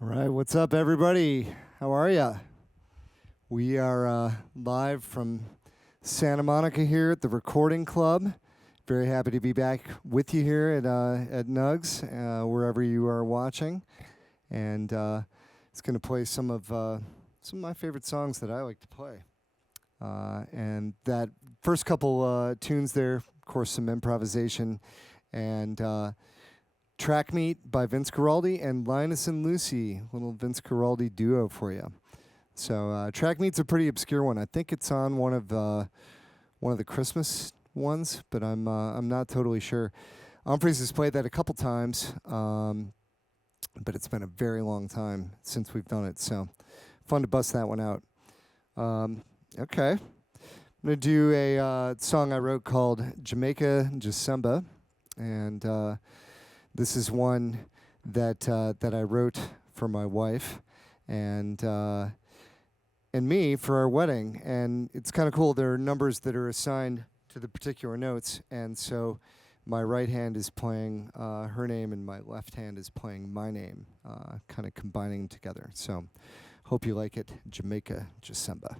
All right, what's up, everybody? How are ya? We are live from Santa Monica here at the Recording Club. Very happy to be back with you here at Nugs, wherever you are watching. And it's going to play some of my favorite songs that I like to play. And that first couple tunes there, of course, some improvisation and Track Meet by Vince Guaraldi and Linus and Lucy, little Vince Guaraldi duo for you. So Track Meet's a pretty obscure one. I think it's on one of the Christmas ones, but I'm not totally sure. Humphreys has played that a couple times, but it's been a very long time since we've done it. So fun to bust that one out. Okay, I'm gonna do a song I wrote called Jamaica Jasemba, and this is one that I wrote for my wife and me for our wedding. And it's kind of cool. There are numbers that are assigned to the particular notes, and so my right hand is playing her name, and my left hand is playing my name, kind of combining them together. So, hope you like it. Jamaica Jasemba.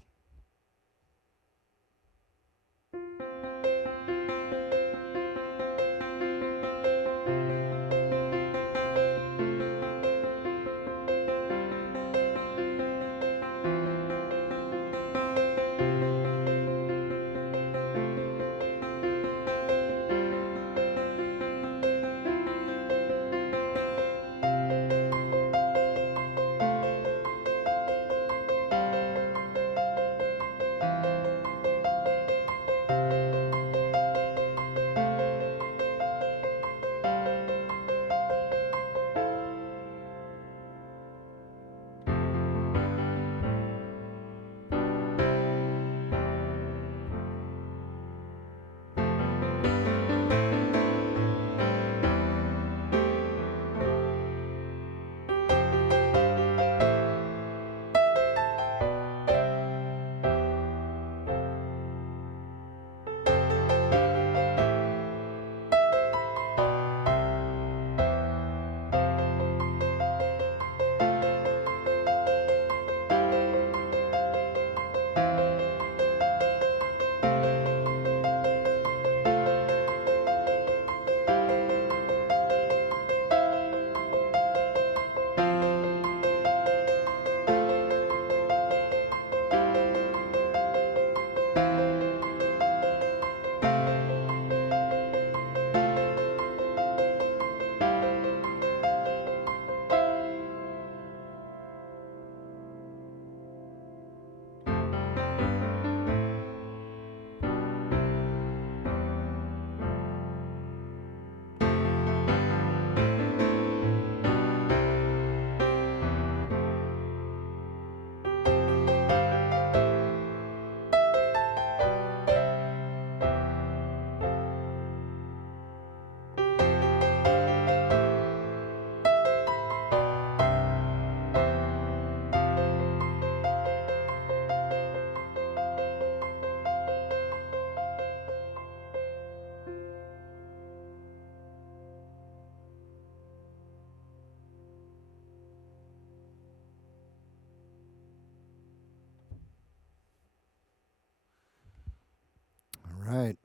Right.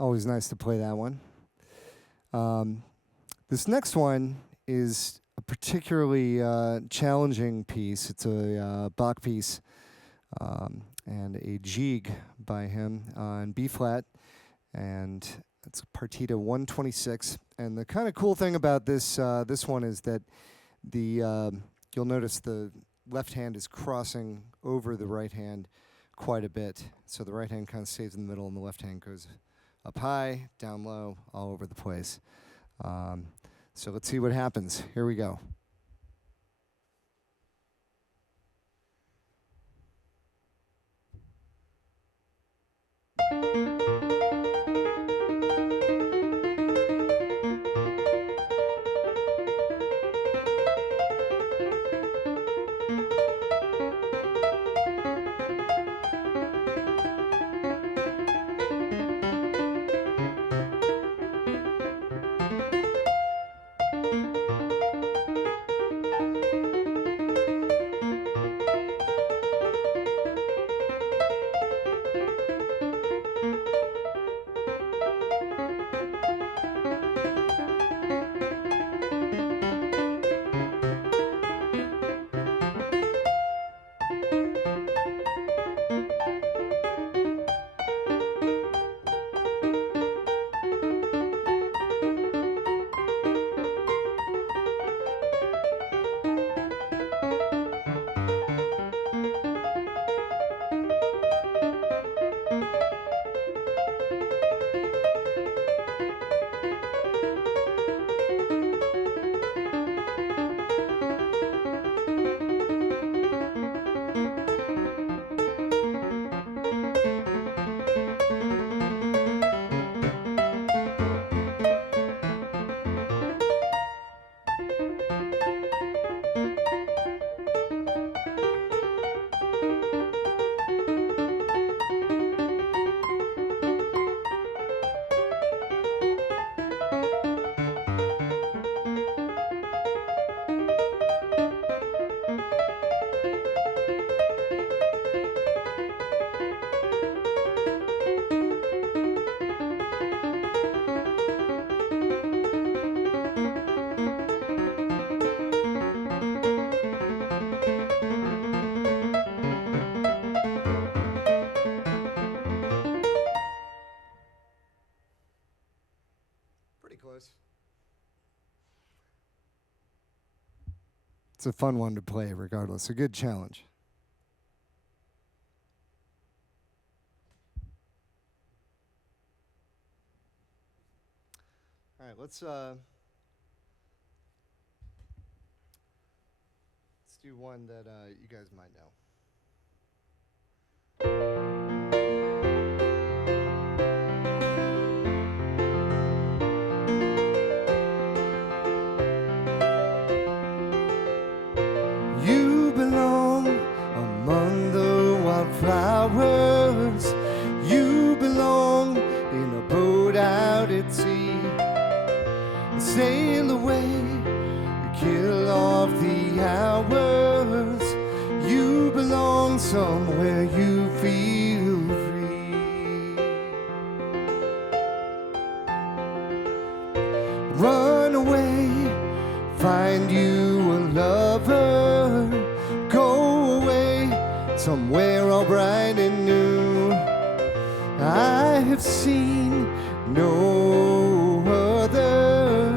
Always nice to play that one. This next one is a particularly challenging piece. It's a Bach piece and a jig by him in B flat, and it's Partita 126. And the kind of cool thing about this one is that you'll notice the left hand is crossing over the right hand quite a bit. So the right hand kind of stays in the middle and the left hand goes up high, down low, all over the place. So let's see what happens. Here we go. Pretty close. It's a fun one to play regardless. A good challenge. All right, let's do one that you guys might know. You belong among the wildflowers. You belong in a boat out at sea. Sail away, kill off the hours. You belong somewhere you feel free. Run away, find you a lover. Go away, somewhere all bright and new. I have seen no other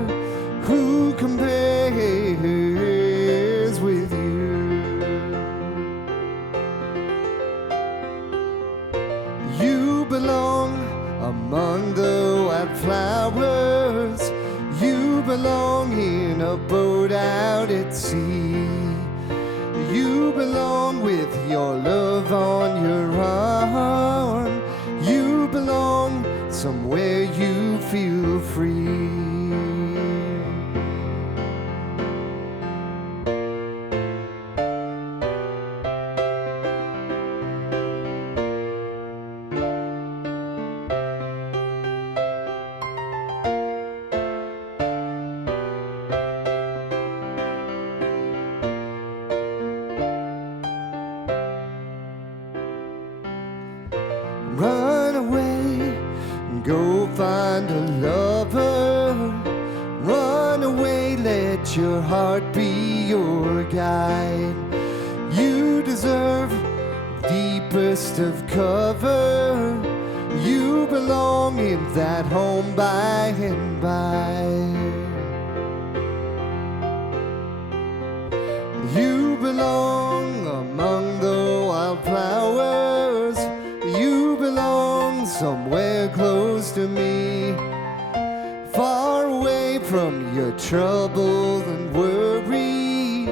who compares with you. You belong among the wildflowers. You belong in a boat out at sea. You belong with your love on your arm. You belong somewhere you feel free. Run away and go find a lover. Run away, let your heart be your guide. You deserve deepest of cover. You belong in that home by and by. You belong among the wildflowers. You belong somewhere close to me, far away from your trouble and worry.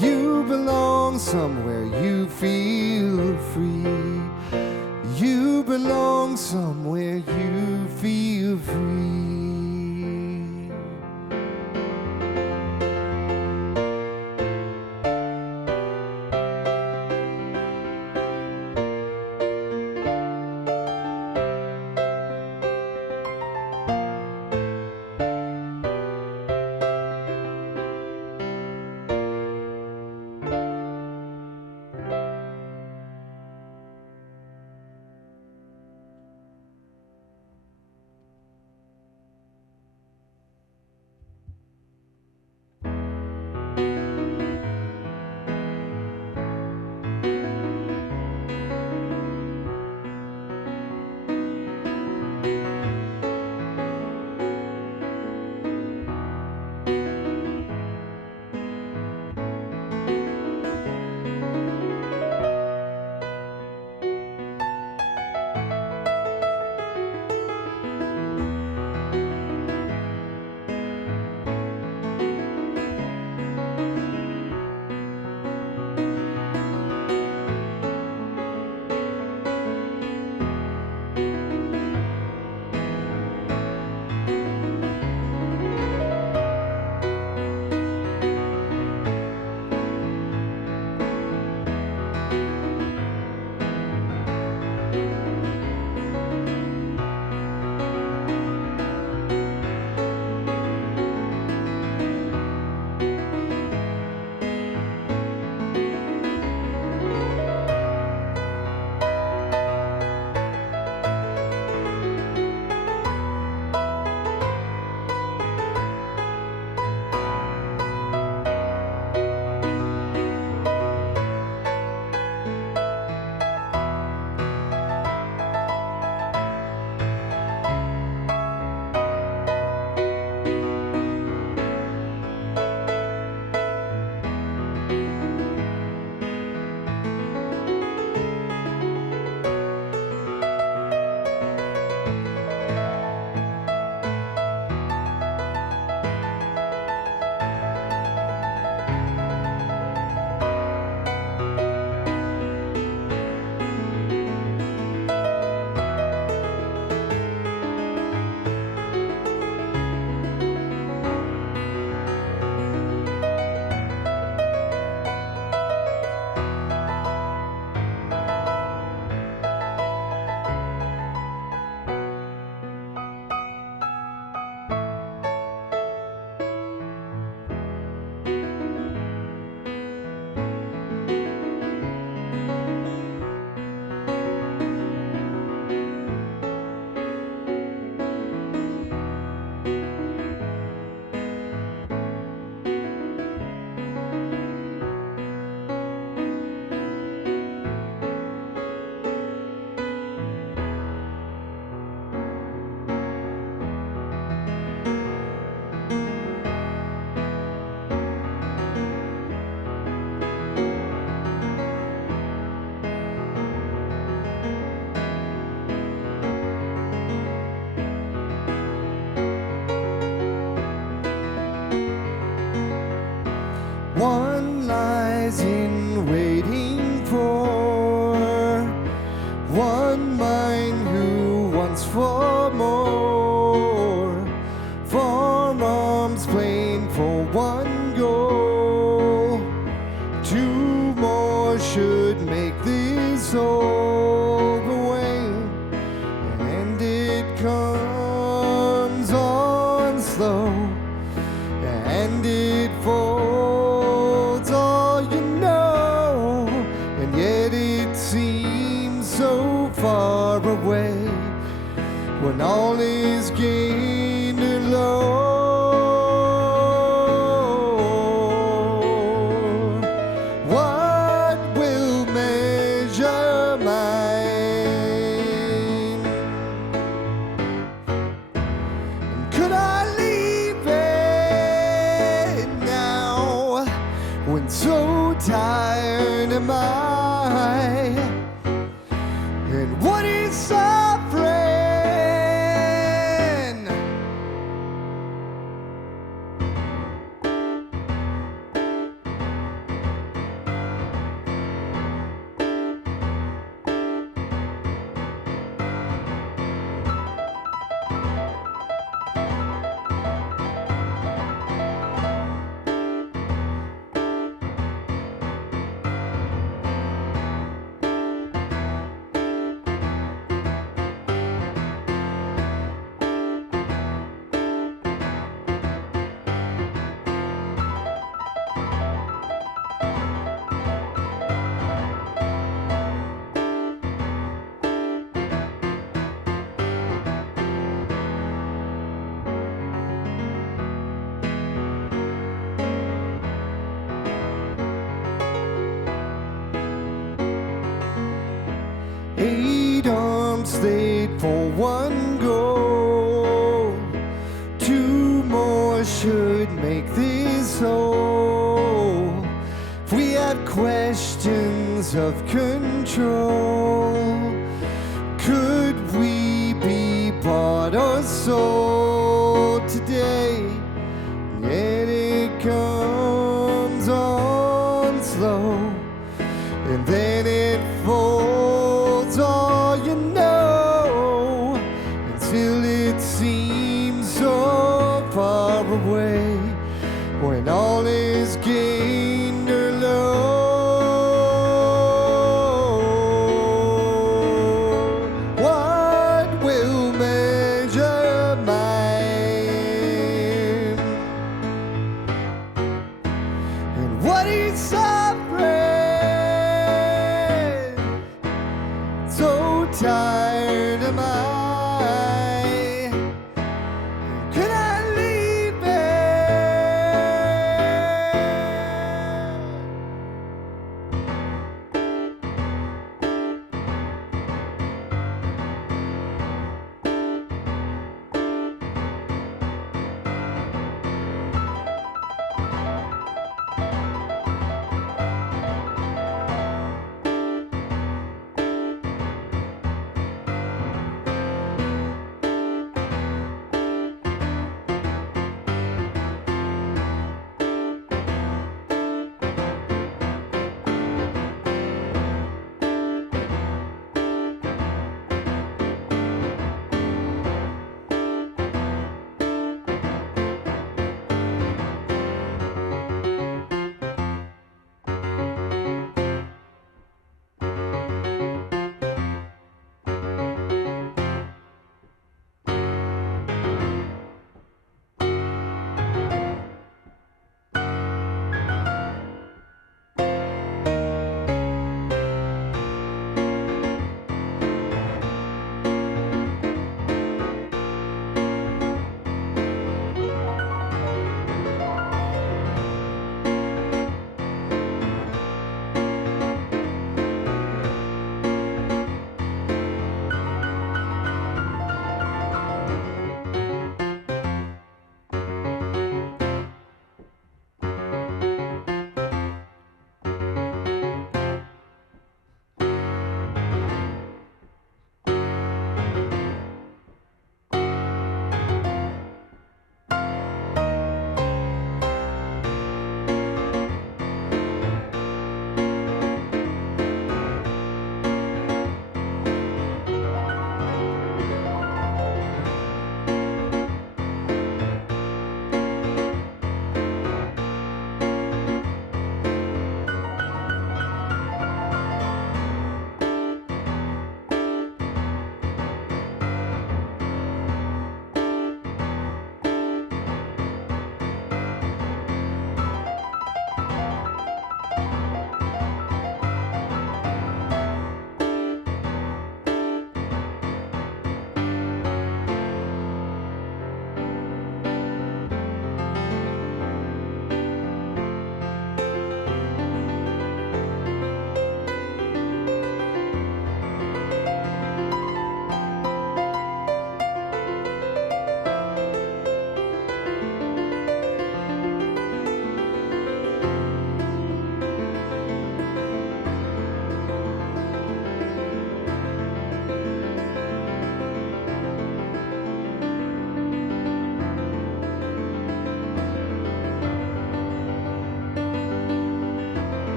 You belong somewhere you feel free. You belong somewhere you feel free. slow, and it folds all you know, and yet it seems so far away when all is gained alone. What will measure mine? And could I leave it now when so tired am I? And what is suffering? Eight arms laid for one goal. Two more should make this whole. If we had questions of control, could we be bought or sold today? Yet it comes on slow, and then it folds all you know, until it seems so far away when all is gained alone. What will measure mine? And what is suffering? So tired am I. Could I leave it?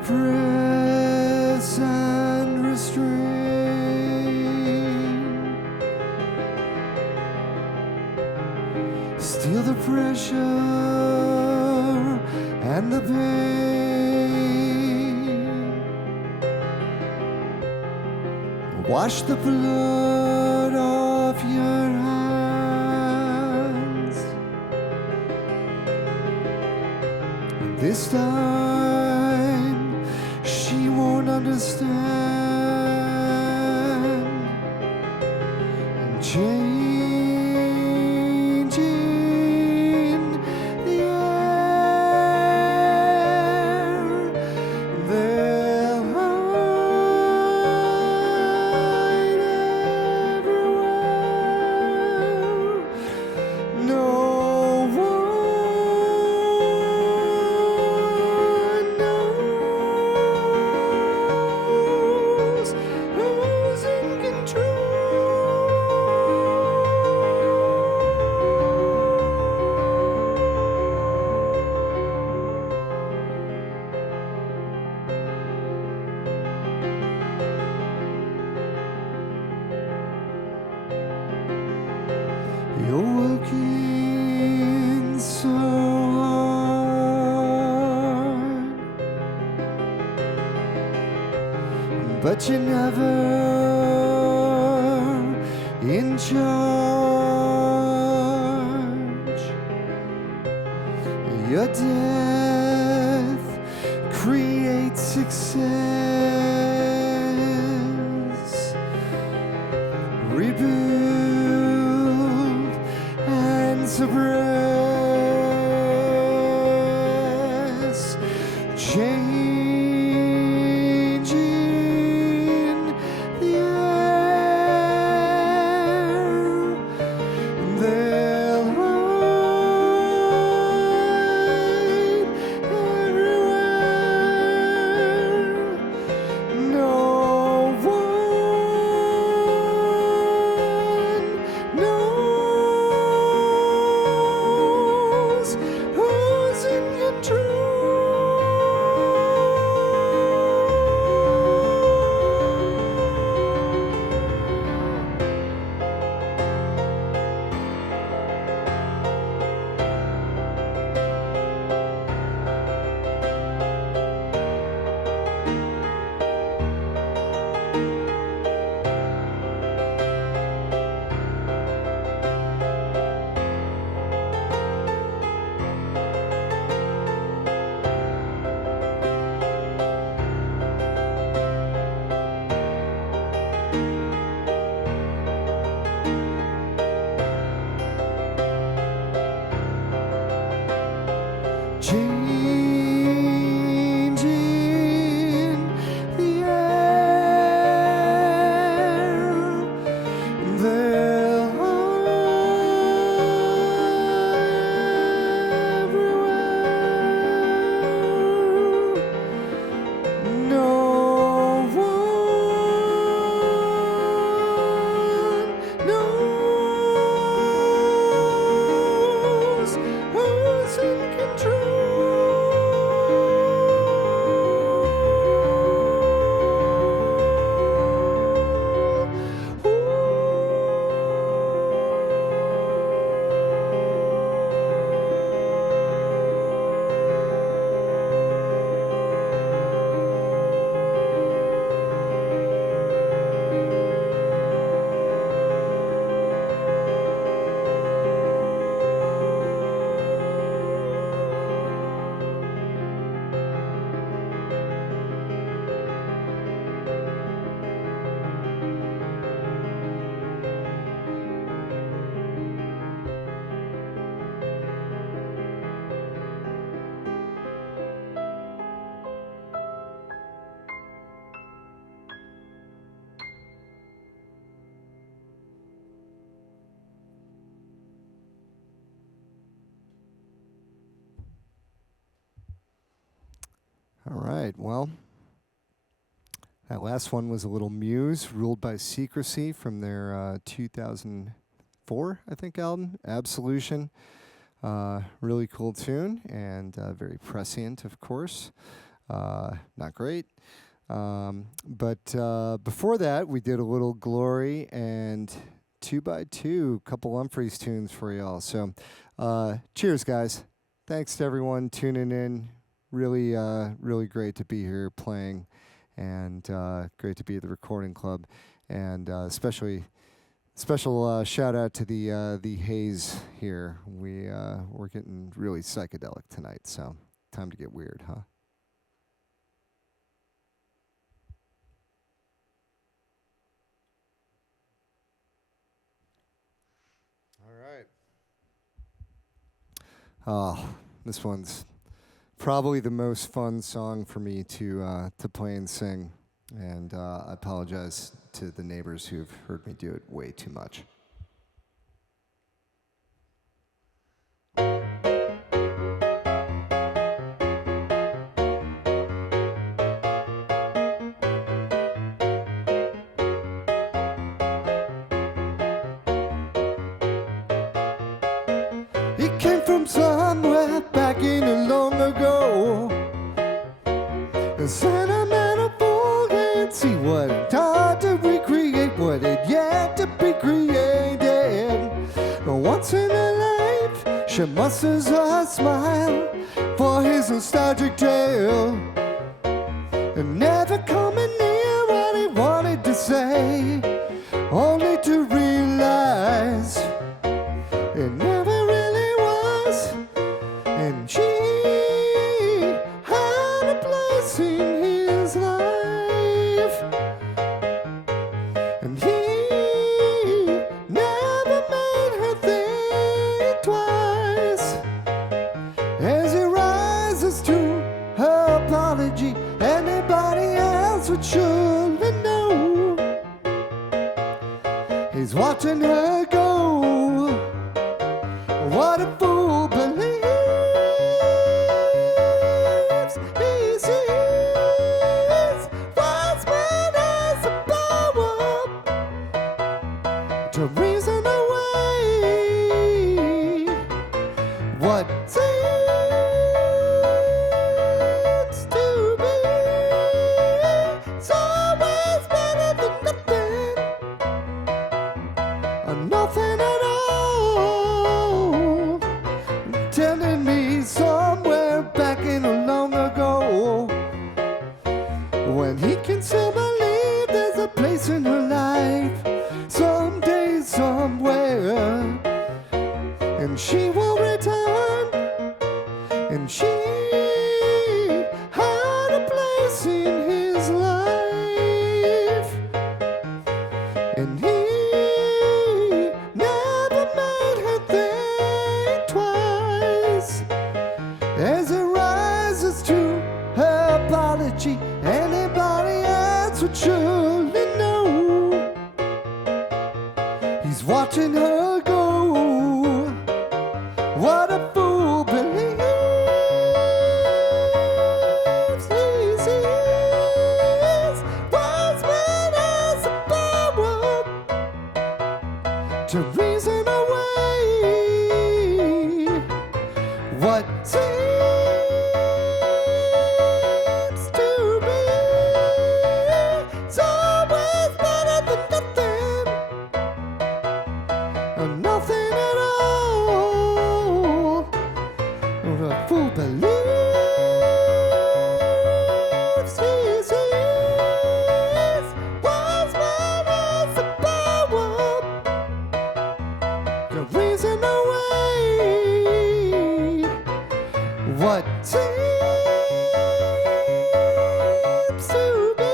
repress and restrain. Steal the pressure and the pain. Wash the blood off your hands. This time she won't understand. And changing the air, they'll hide everywhere. No one knows who's in control. You're working so hard, but you're never in charge. Your death creates success. Rebuild and suppress. Changing the air, they'll hide everywhere. No one knows who's in control. Changing the air, they'll hide everywhere. No one knows who's in control. All right, well, that last one was a little Muse, Ruled by Secrecy, from their 2004, I think, album, Absolution. Really cool tune, and very prescient, of course. not great. But before that, we did a little Glory and 2x2, couple Humphreys tunes for y'all. So cheers, guys. Thanks to everyone tuning in. Really, really great to be here playing, and great to be at the Recording Club. And especially special shout out to the haze here. We're getting really psychedelic tonight, so time to get weird, huh? All right. Oh, this one's probably the most fun song for me to play and sing, and I apologize to the neighbors who've heard me do it way too much. He came from somewhere back in a long ago. A sentimental fool can't see what it's hard to recreate what it yet to be created. Once in a life, she musters a smile for his nostalgic tale, and never coming near what he wanted to say, only to realize it never really was, and she had a place in his life, and he never made her think twice. As he rises to her apology, anybody else would surely know. He's watching her go. What a fool believes he sees. Wise man has the power to reason away what seems to be. It's always better than nothing, or nothing at all. Telling me somewhere back in a long ago, when he can still believe there's a place in her life, someday, somewhere, and she will return, and she had a place in his life, and he never made her think twice. As it rises to her apology, anybody else would surely know. He's watching her go. What a fool believes he sees. Wise man has the power to reason away what seems to be. It's always better than nothing, or nothing at all. What a fool believes he sees. Wise man has the power to reason away what seems to be.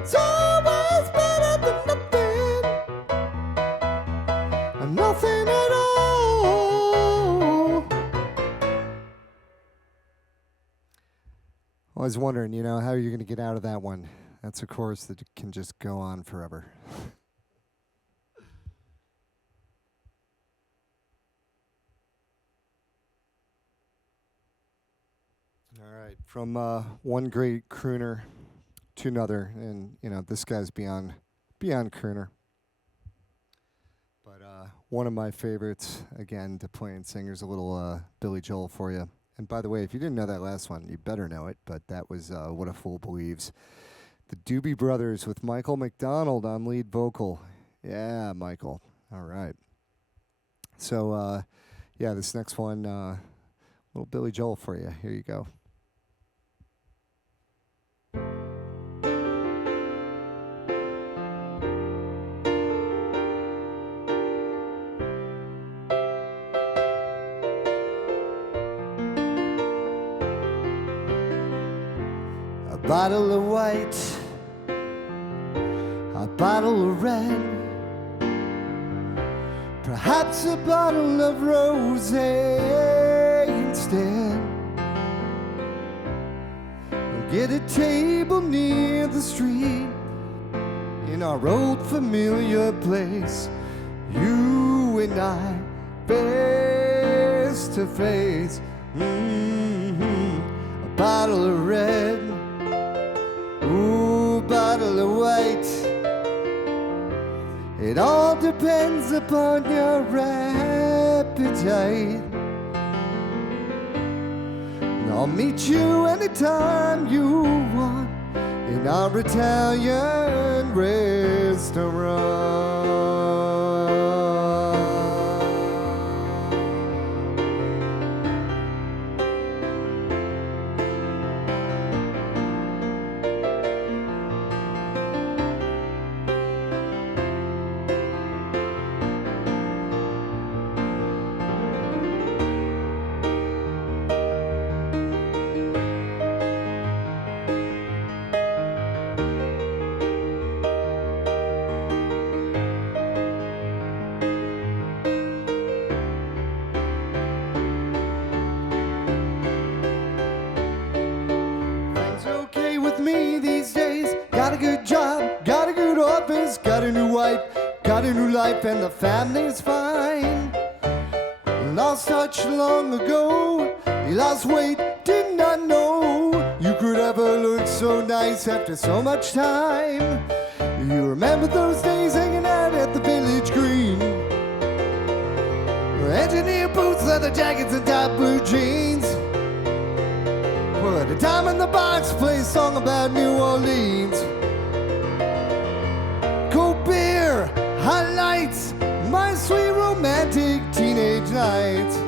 It's always better than nothing, or nothing at all. I was wondering, how you're going to get out of that one. That's a chorus that can just go on forever. All right, from one great crooner to another, and this guy's beyond crooner. But one of my favorites, again, to play and sing, here's a little Billy Joel for you, And by the way, if you didn't know that last one, you better know it, but that was What a Fool Believes. The Doobie Brothers with Michael McDonald on lead vocal. Yeah, Michael. All right. So, yeah, this next one, little Billy Joel for you. Here you go. A bottle of white, a bottle of red, perhaps a bottle of rosé instead. We'll get a table near the street in our old familiar place, you and I face to face. A bottle of red, ooh, bottle of white. It all depends upon your appetite. And I'll meet you anytime you want in our Italian restaurant. Got a good job, got a good office, got a new wife, got a new life, and the family's fine. Lost touch long ago, you lost weight, did not know you could ever look so nice after so much time. You remember those days hanging out at the village green? Engineer boots, leather jackets, and top blue jeans. Put a dime in the box, play a song about New Orleans. Cold beer, hot lights, my sweet romantic teenage nights.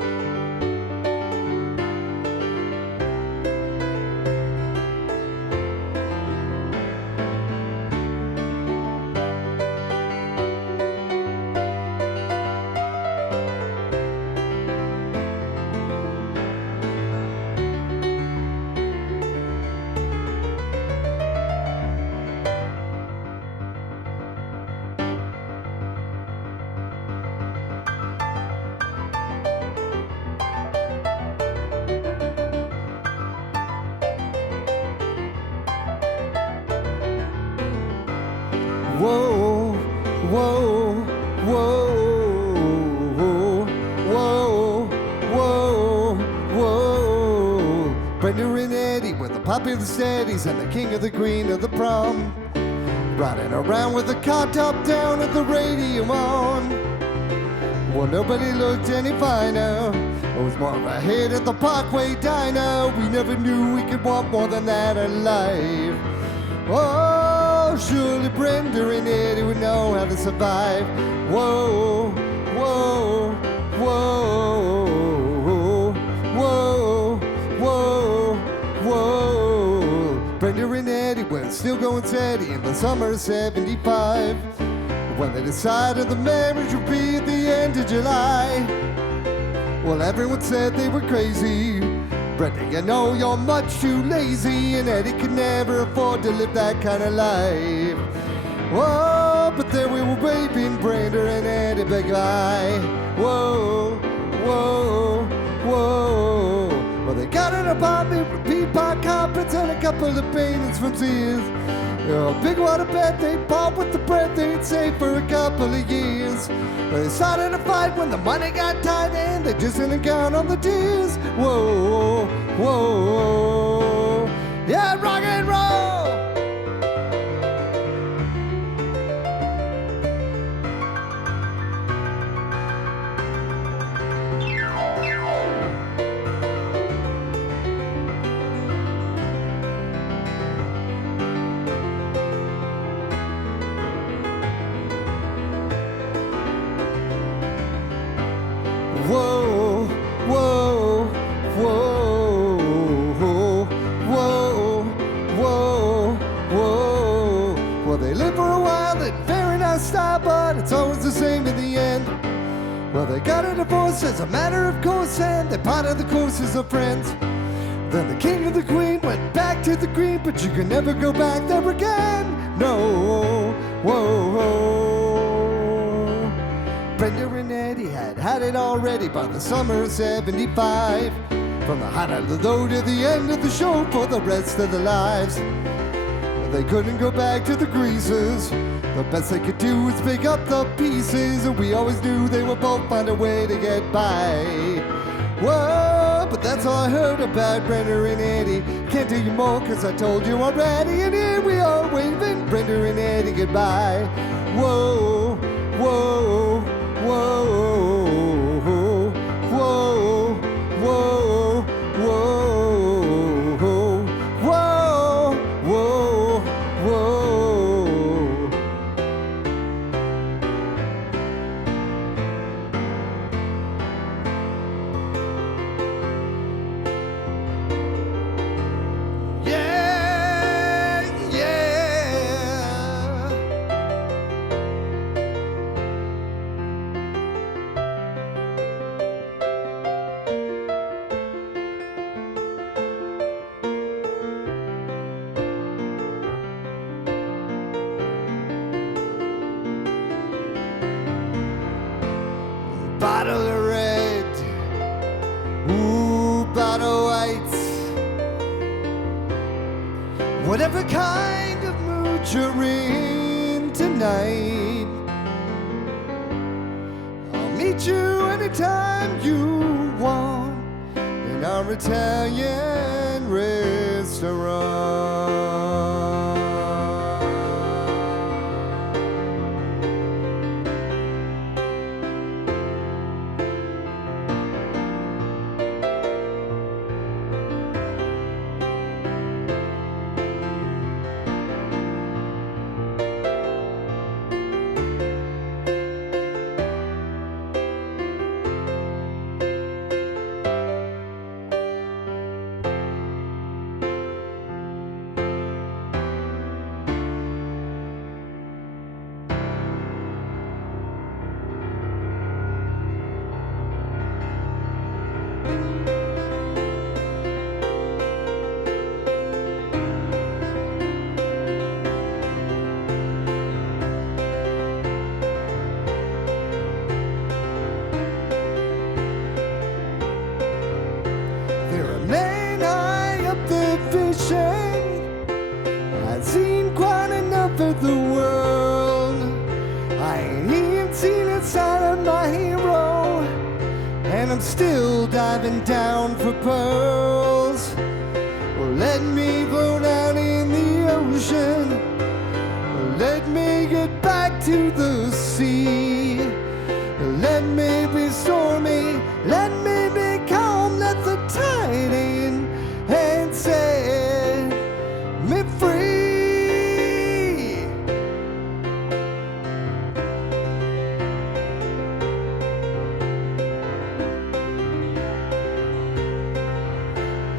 Whoa, whoa, whoa, whoa, whoa, whoa. Brenda and Eddie were the popular steadies and the king of the queen of the prom. Riding around with the car top down and the radio on. Well, nobody looked any finer. It was more of a hit at the Parkway Diner. We never knew we could want more than that in life. Oh, surely Brenda and Eddie would know how to survive. Whoa, whoa, whoa, whoa, whoa, whoa. Brenda and Eddie were still going steady in the summer of '75. When they decided the marriage would be at the end of July. Well, everyone said they were crazy. Brenda, you know you're much too lazy, and Eddie could never afford to live that kind of life. Whoa, but there we were waving Brenda and Eddie bye. Whoa, whoa, whoa. Well, they got an apartment with peapod carpets and a couple of paintings from Sears. A big water bed, they bought with the bread they'd saved for a couple of years. They started a fight when the money got tight and they just didn't count on the tears. Whoa, whoa, yeah, rock and roll. Whoa, whoa, whoa, whoa, whoa, whoa. Well, they live for a while, then very nice style, but it's always the same in the end. Well, they got a divorce as a matter of course, and they parted the course as of friends. Then the king and the queen went back to the green, but you can never go back there again. No, whoa, whoa. Brenda and Eddie had it already by the summer of '75. From the height of the low to the end of the show for the rest of their lives. They couldn't go back to the greasers. The best they could do was pick up the pieces, and we always knew they would both find a way to get by. Whoa, but that's all I heard about Brenda and Eddie. Can't tell you more cause I told you already. And here we are waving Brenda and Eddie goodbye. Whoa, whoa, whoa, whoa, whoa, whoa, whoa, whoa, whoa. Bottle of red, ooh, bottle white. Whatever kind of mood you're in tonight, I'll meet you anytime you want in our Italian restaurant. I've seen quite enough of the world. I ain't even seen a side of my hero, and I'm still diving down for pearls. Well, let me blow down in the ocean. Well, let me get back to the sea. Let me be stormy. Let me be calm. Let the tide in and set me free.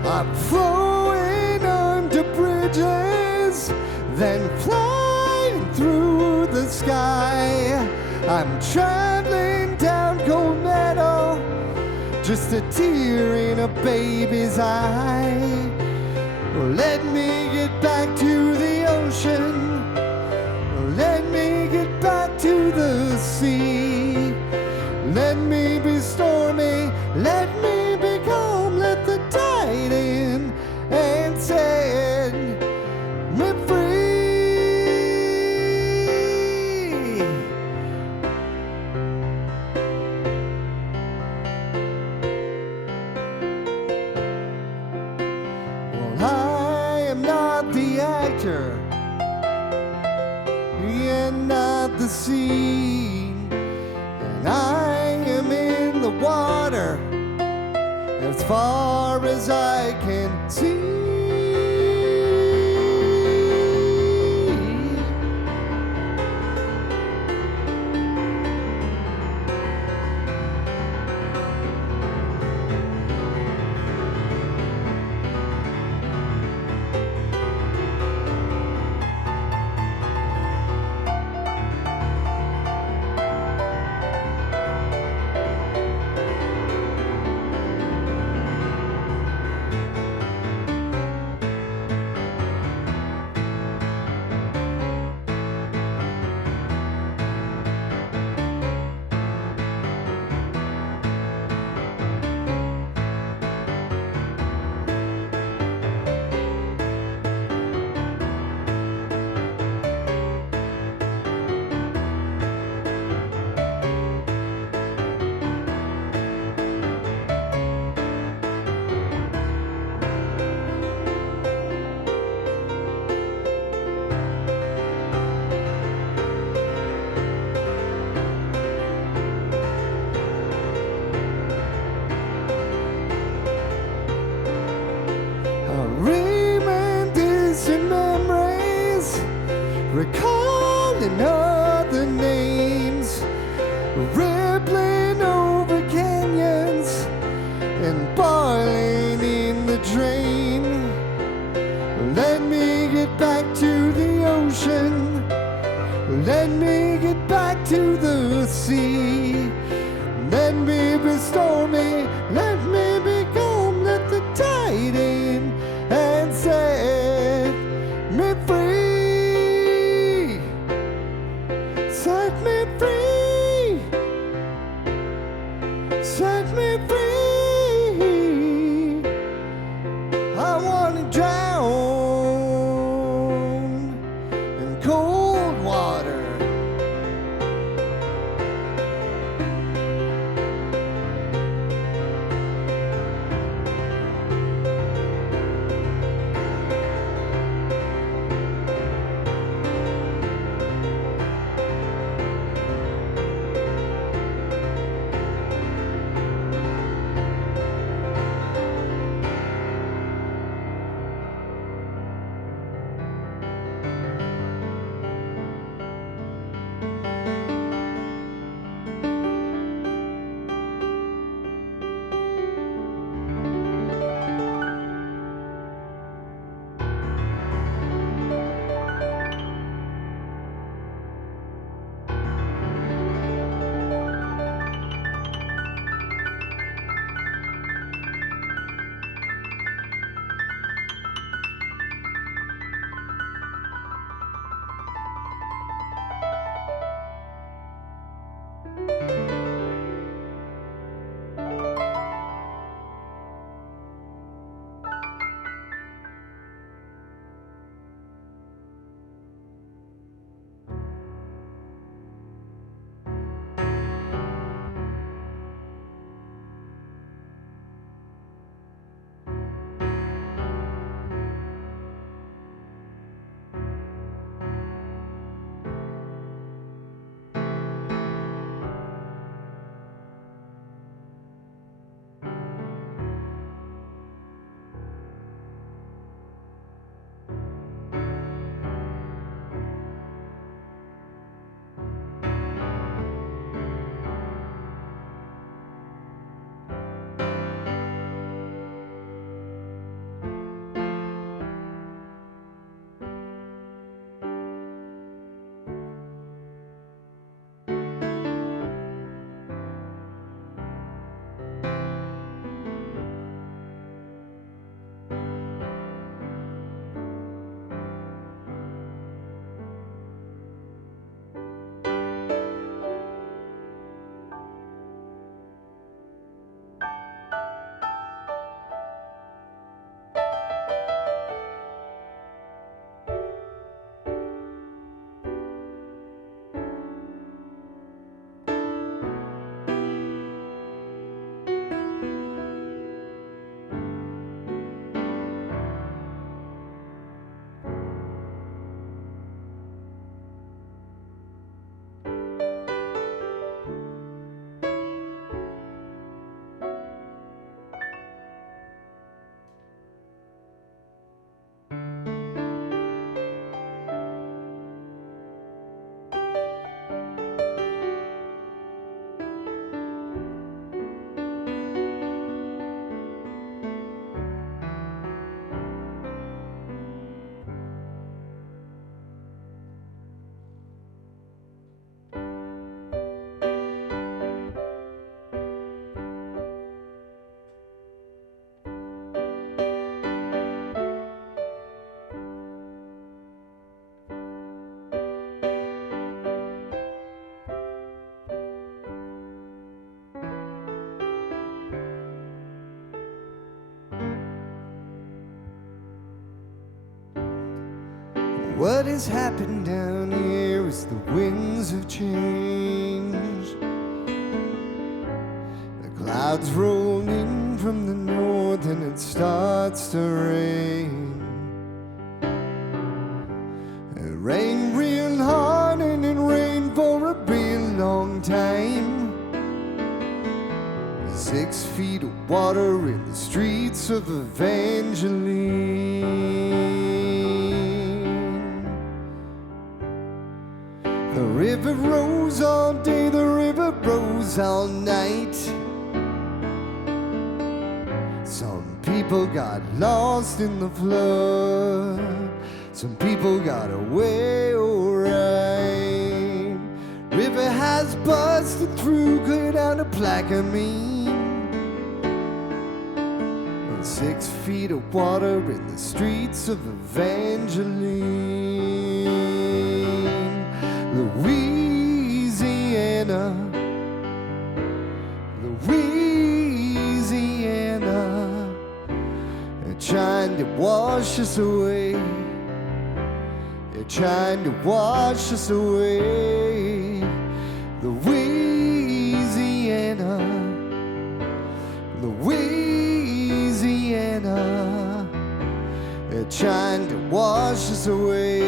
I'm flowing under bridges, then flying through the sky. I'm traveling down Gold Meadow, just a tear in a baby's eye. Well, let me get back to the ocean. Well, let me get back to the sea. Let me be stormy. Let me be calm. Let the tide in and set me free. Well, I am not the actor, and not the scene, and I am in the water as far as I can see. other names, rippling over canyons and boiling in the drain. Let me get back to the ocean. Let me get back to the sea. Let me be stormy. Let me be calm. Let the tide in and set me free. Set me free. Set me free. I want to drown in cold water. What has happened down here is the winds have changed. The clouds roll in from the north and it starts to rain. It rained real hard and it rained for a real long time. 6 feet of water in the streets of Evangeline. The all day, the river rose all night. Some people got lost in the flood, some people got away alright. River has busted through, cleared out a Plaquemine, and 6 feet of water in the streets of Evangeline, Louisiana, Louisiana. They're trying to wash us away, they're trying to wash us away. Louisiana, Louisiana. They're trying to wash us away,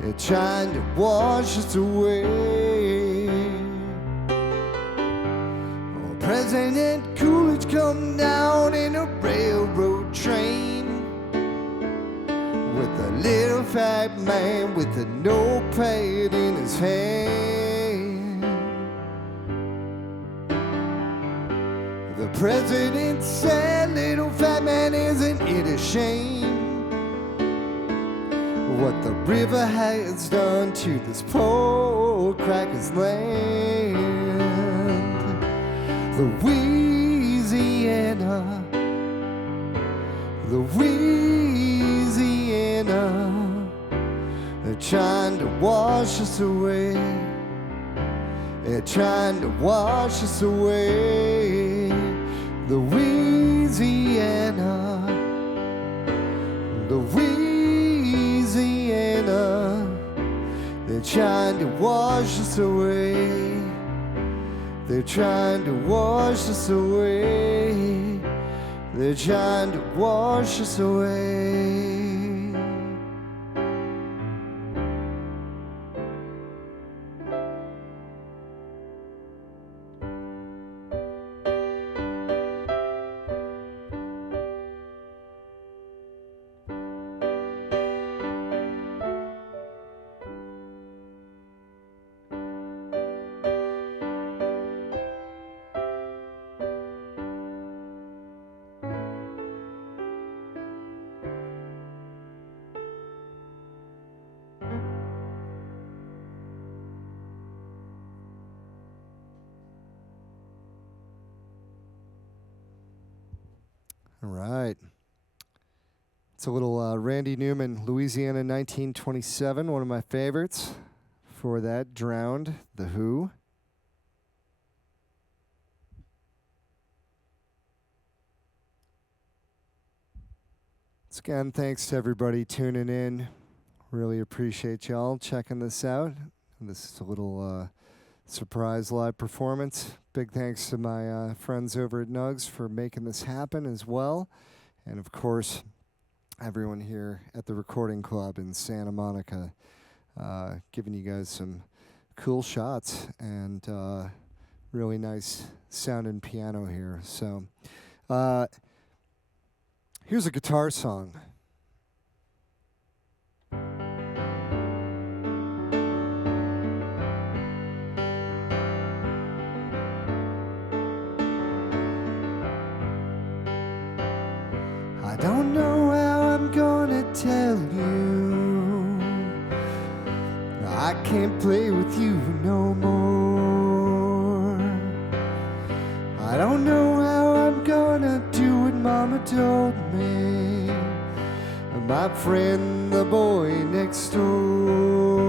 they're trying to wash us away. Oh, President Coolidge come down in a railroad train with a little fat man with a notepad in his hand. The president said, little fat man, isn't it a shame what the river has done to this poor cracker's land? Louisiana, Louisiana. They're trying to wash us away, they're trying to wash us away. Louisiana, Louisiana. They're trying to wash us away, they're trying to wash us away, they're trying to wash us away. All right. It's a little Randy Newman, Louisiana 1927, one of my favorites. For that, Drowned, The Who. Once again, thanks to everybody tuning in. Really appreciate y'all checking this out. This is a little surprise live performance. Big thanks to my friends over at Nugs for making this happen as well. And of course, everyone here at the Recording Club in Santa Monica, giving you guys some cool shots and really nice sounding piano here. So here's a guitar song. I don't know how I'm gonna tell you, I can't play with you no more. I don't know how I'm gonna do what Mama told me, my friend the boy next door.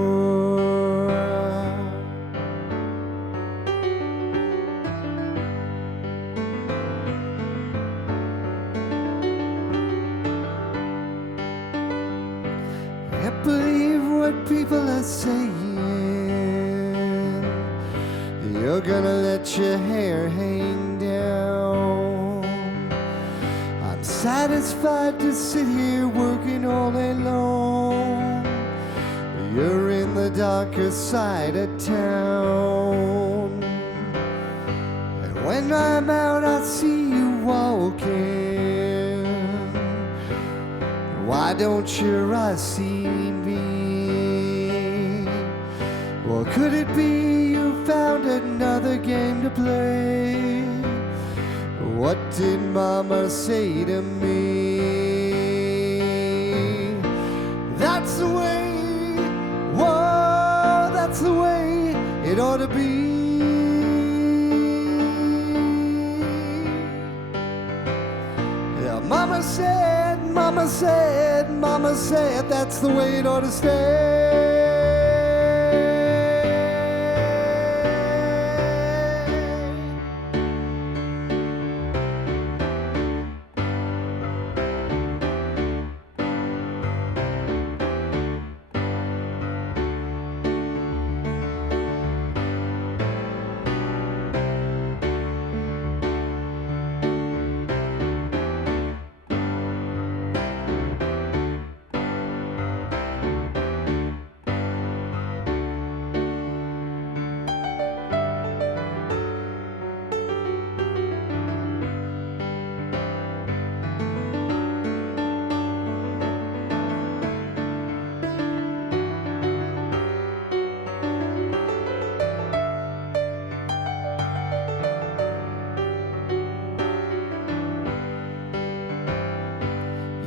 Can't believe what people are saying. You're gonna let your hair hang down. I'm satisfied to sit here working all day long. You're in the darker side of town. And when I'm out, I see you walking. Why don't your eyes see me? Well, Could it be you found another game to play? What did Mama say to me? That's the way, whoa, that's the way it ought to be. Yeah, Mama said, Mama said, Mama said, that's the way it ought to stay.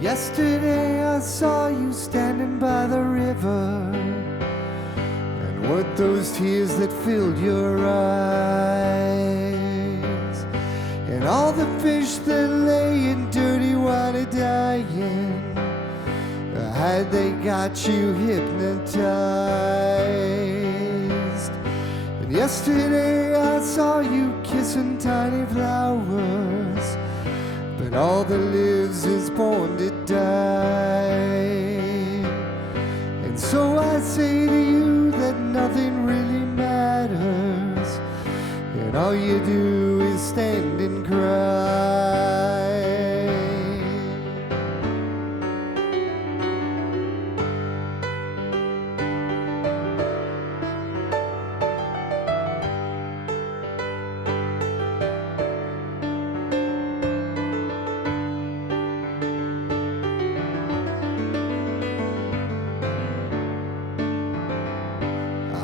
Yesterday I saw you standing by the river, and weren't those tears that filled your eyes? And all the fish that lay in dirty water dying, had they got you hypnotized? And yesterday I saw you kissing tiny flowers, but all that lives is born to die. And so I say to you that nothing really matters, and all you do is stand and cry.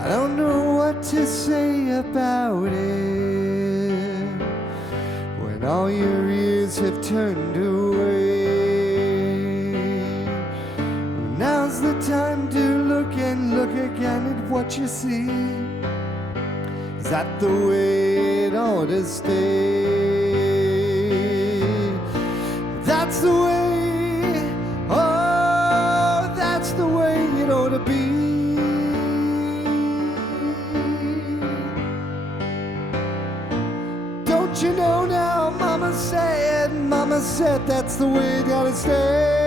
I don't know what to say about it when all your ears have turned away. Now's the time to look and look again at what you see. Is that the way it ought to stay? That's the way, oh, that's the way it ought to be. Don't you know now, Mama said that's the way it gotta stay.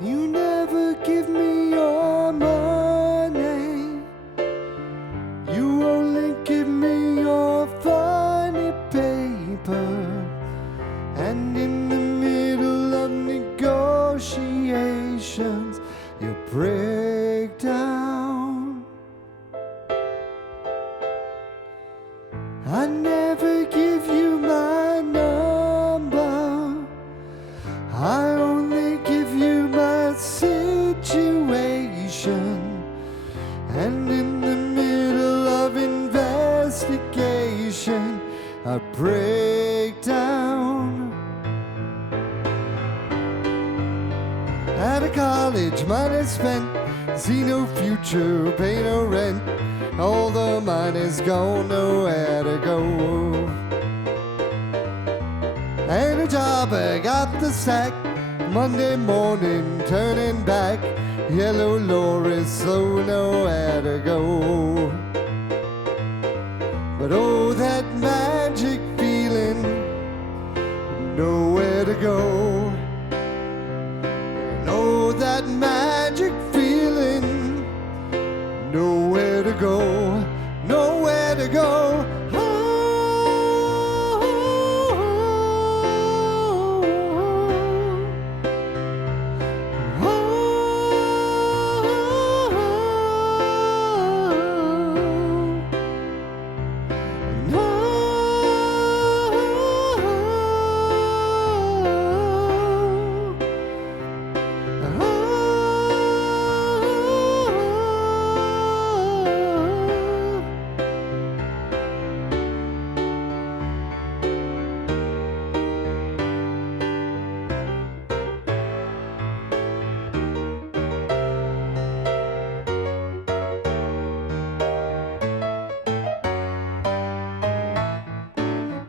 You never give me your money, you only give me your funny paper, and in the middle of negotiations you break down. I never give you my number, I only give you my situation, and in the middle of investigation I break down. At a college might have spent See no future, pay no rent. All the money's gone, nowhere to go. And a job, I got the sack. Monday morning, turning back. Yellow lorry, slow, nowhere to go. But oh, that magic feeling, nowhere to go. And oh, that magic feeling, nowhere to go, nowhere to go.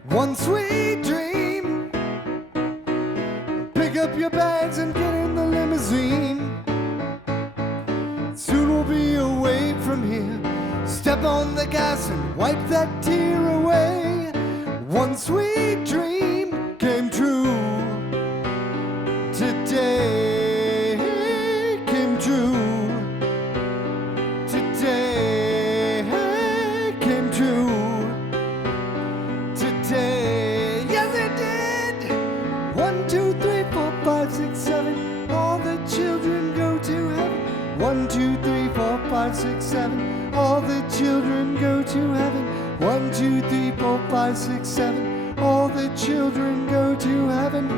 One sweet dream. Pick up your bags and get in the limousine. Soon we'll be away from here. Step on the gas and wipe that tear away. One sweet dream came true. Today came true. Today came true. Yes, it did. 1, 2, 3, 4, 5, 6, 7. All the children go to heaven. 1, 2, 3, 4, 5, 6, 7. All the children go to heaven. 1, 2, 3, 4, 5, 6, 7. All the children go to heaven.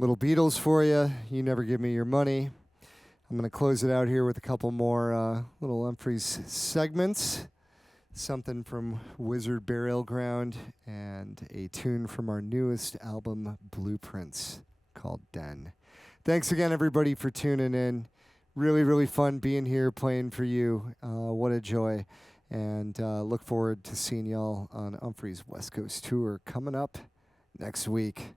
Little Beatles for you. You Never Give Me Your Money. I'm going to close it out here with a couple more little Humphreys segments. Something from Wizard Burial Ground and a tune from our newest album, Blueprints, called Den. Thanks again, everybody, for tuning in. Really, really fun being here, playing for you. What a joy. And look forward to seeing y'all on Humphreys West Coast Tour coming up next week.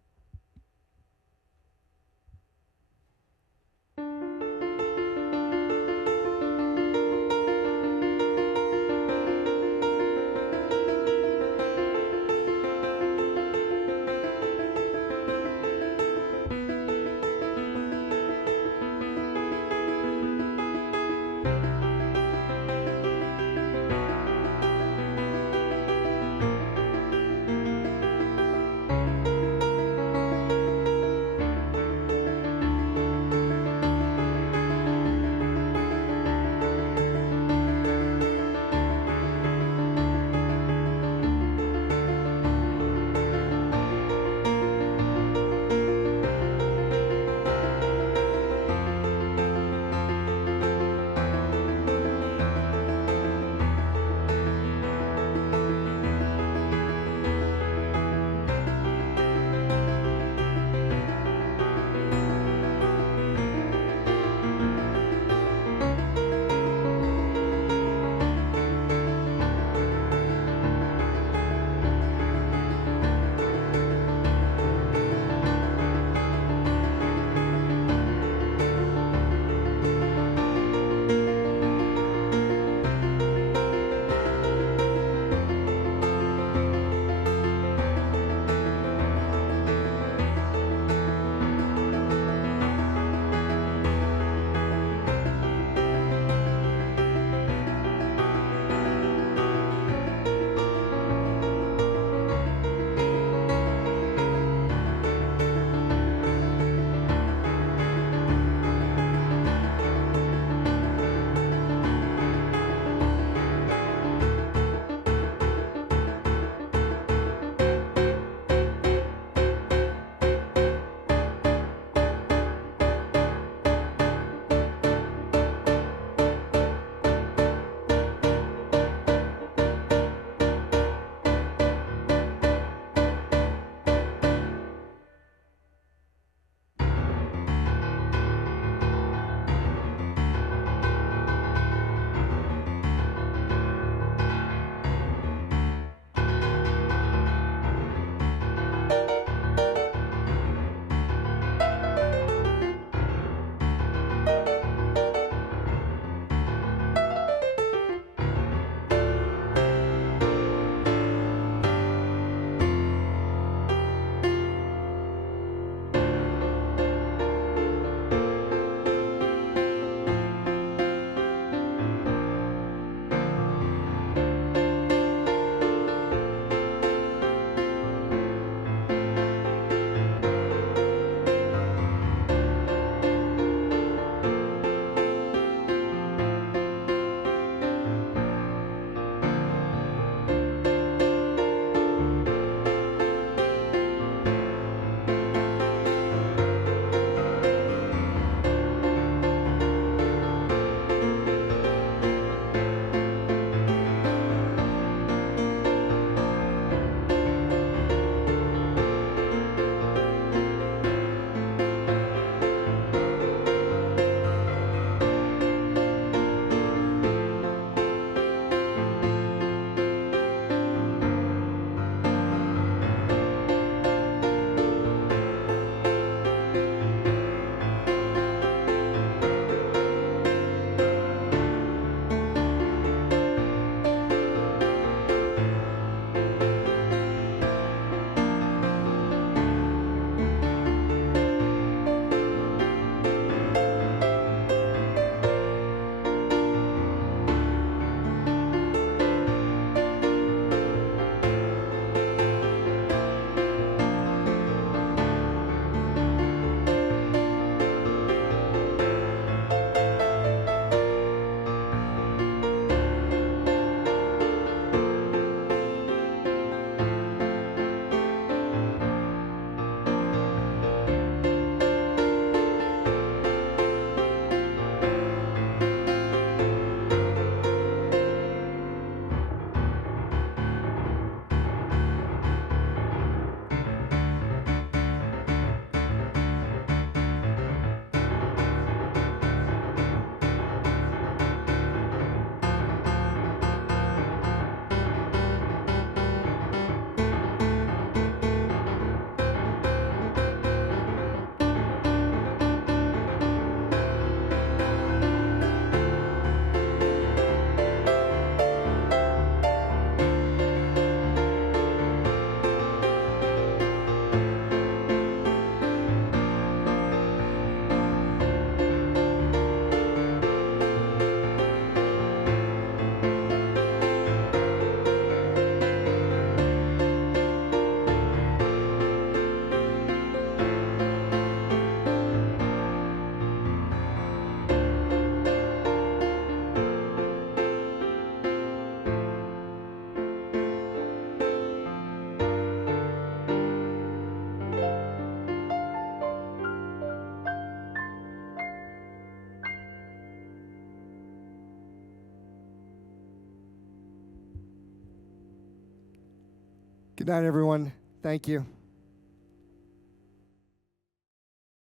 Good night, everyone. Thank you.